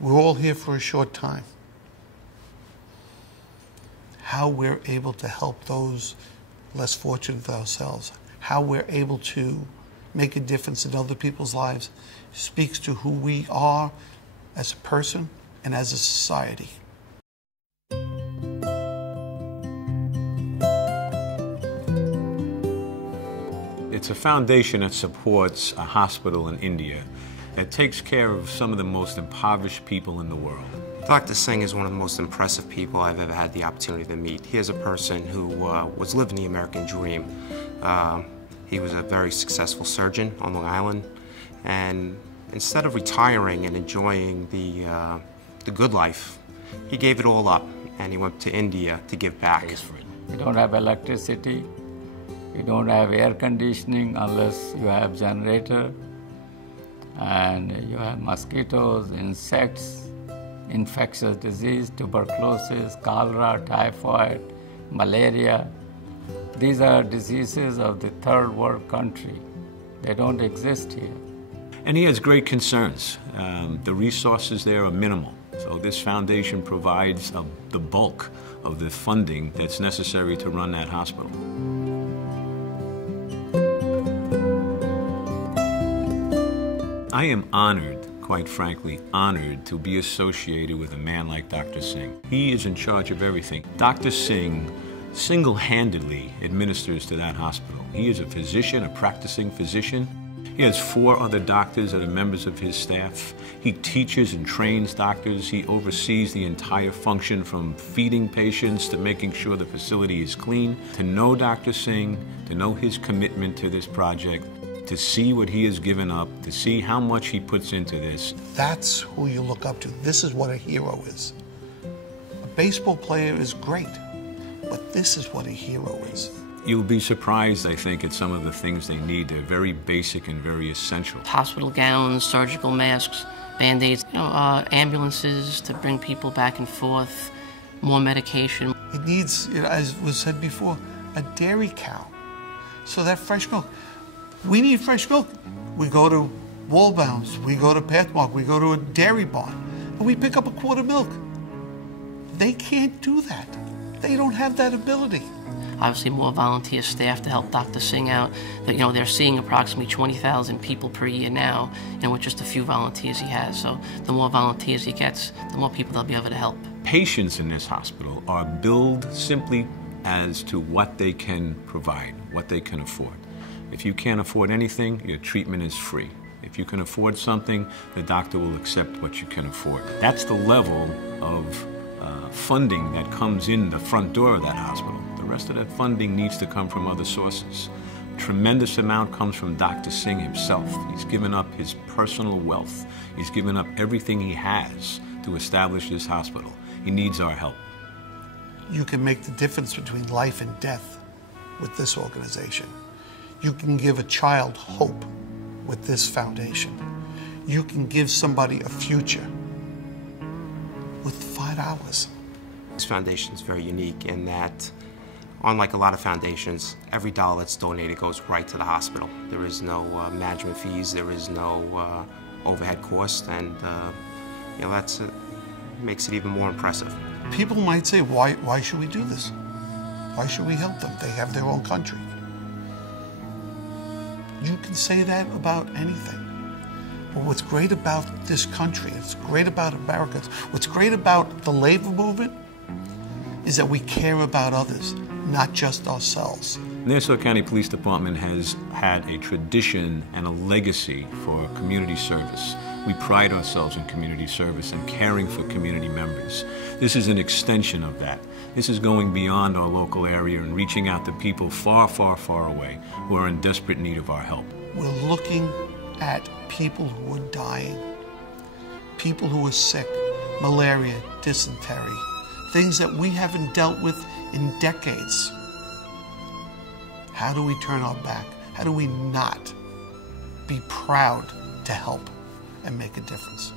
We're all here for a short time. How we're able to help those less fortunate than ourselves, how we're able to make a difference in other people's lives, speaks to who we are as a person and as a society. It's a foundation that supports a hospital in India that takes care of some of the most impoverished people in the world. Dr. Singh is one of the most impressive people I've ever had the opportunity to meet. He is a person who was living the American dream. He was a very successful surgeon on Long Island, and instead of retiring and enjoying the good life, he gave it all up, and he went to India to give back. You don't have electricity, you don't have air conditioning unless you have generator, and you have mosquitoes, insects, infectious disease, tuberculosis, cholera, typhoid, malaria. These are diseases of the third world country. They don't exist here. And he has great concerns. The resources there are minimal. So this foundation provides the bulk of the funding that's necessary to run that hospital. I am honored, quite frankly, honored to be associated with a man like Dr. Singh. He is in charge of everything. Dr. Singh single-handedly administers to that hospital. He is a physician, a practicing physician. He has 4 other doctors that are members of his staff. He teaches and trains doctors. He oversees the entire function from feeding patients to making sure the facility is clean. To know Dr. Singh, to know his commitment to this project, to see what he has given up, to see how much he puts into this. That's who you look up to. This is what a hero is. A baseball player is great, but this is what a hero is. You'll be surprised, I think, at some of the things they need. They're very basic and very essential. Hospital gowns, surgical masks, Band-Aids, ambulances to bring people back and forth, more medication. It needs, as was said before, a dairy cow. So that fresh milk. We need fresh milk. We go to Wallbounds, we go to Pathmark, we go to a dairy barn, and we pick up a quart of milk. They can't do that. They don't have that ability. Obviously, more volunteer staff to help Dr. Singh out. They're seeing approximately 20,000 people per year now, and with just a few volunteers he has. So the more volunteers he gets, the more people they'll be able to help. Patients in this hospital are billed simply as to what they can provide, what they can afford. If you can't afford anything, your treatment is free. If you can afford something, the doctor will accept what you can afford. That's the level of funding that comes in the front door of that hospital. The rest of that funding needs to come from other sources. A tremendous amount comes from Dr. Singh himself. He's given up his personal wealth. He's given up everything he has to establish this hospital. He needs our help. You can make the difference between life and death with this organization. You can give a child hope with this foundation. You can give somebody a future with 5 hours. This foundation is very unique in that, unlike a lot of foundations, every dollar that's donated goes right to the hospital. There is no management fees, there is no overhead cost, and that's makes it even more impressive. People might say, why should we do this? Why should we help them? They have their own country. You can say that about anything. But what's great about this country, what's great about America, what's great about the labor movement is that we care about others, not just ourselves. Nassau County Police Department has had a tradition and a legacy for community service. We pride ourselves in community service and caring for community members. This is an extension of that. This is going beyond our local area and reaching out to people far, far, far away who are in desperate need of our help. We're looking at people who are dying, people who are sick, malaria, dysentery, things that we haven't dealt with in decades. How do we turn our back? How do we not be proud to help and make a difference?